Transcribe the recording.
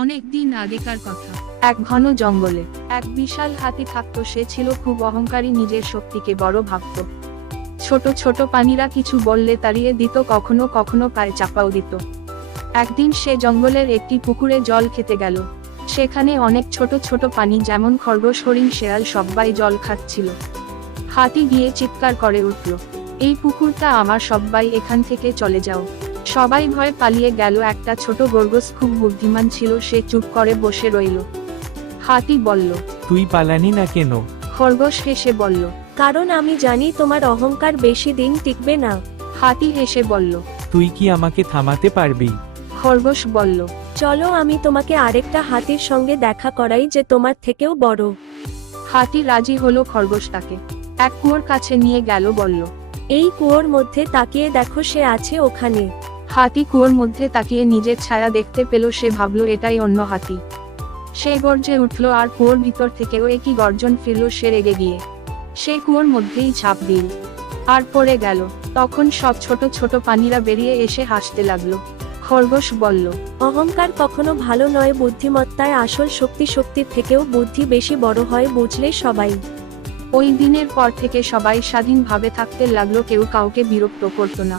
অনেক দিন আগেকার কথা। এক ঘন জঙ্গলে এক বিশাল হাতি থাকত। সে ছিল খুব অহংকারী, নিজের শক্তিকে বড় ভাবত। ছোট ছোট প্রাণীরা কিছু বললে তাড়িয়ে দিত, কখনো কখনো পায়ে চাপাও দিত। একদিন সে জঙ্গলের একটি পুকুরে জল খেতে গেল। সেখানে অনেক ছোট ছোট প্রাণী যেমন খরগোশ, হরিণ, শেয়াল সবাই জল খাচ্ছিল। হাতি গিয়ে চিৎকার করে উঠল, এই পুকুরটা আমার, সবাই এখান থেকে চলে যাও। সবাই ভয়ে পালিয়ে গেল। একটা ছোট খরগোশ খুব বুদ্ধিমান ছিল, সে চুপ করে বসে রইল। হাতি বলল, তুই পালানি না কেন? খরগোশ হেসে বলল, কারণ আমি জানি তোমার অহংকার বেশি দিন টিকবে না। হাতি হেসে বলল, তুই কি আমাকে থামাতে পারবি? খরগোশ বলল, চলো আমি তোমাকে আরেকটা হাতির সঙ্গে দেখা করাই যে তোমার থেকেও বড়। হাতি রাজি হলো। খরগোশ তাকে এক কুয়োর কাছে নিয়ে গেল, বলল, এই কুয়োর মধ্যে তাকিয়ে দেখো, সে আছে ওখানে। হাতি কুয়োর মধ্যে তাকিয়ে নিজের ছায়া দেখতে পেল। সে ভাবল এটাই অন্য হাতি। সে গর্জে উঠল আর কুয়োর ভিতর থেকেও একই গর্জন ফিরল। সে রেগে গিয়ে সে কুয়োর মধ্যেই ঝাঁপ দিল আর পড়ে গেল। তখন সব ছোট ছোট প্রাণীরা বেরিয়ে এসে হাসতে লাগলো। খরগোশ বলল, অহংকার কখনো ভালো নয়, বুদ্ধিমত্তায় আসল শক্তি। শক্তির থেকেও বুদ্ধি বেশি বড় হয়, বুঝলে সবাই। ওই দিনের পর থেকে সবাই স্বাধীনভাবে থাকতে লাগলো, কেউ কাউকে বিরক্ত করত না।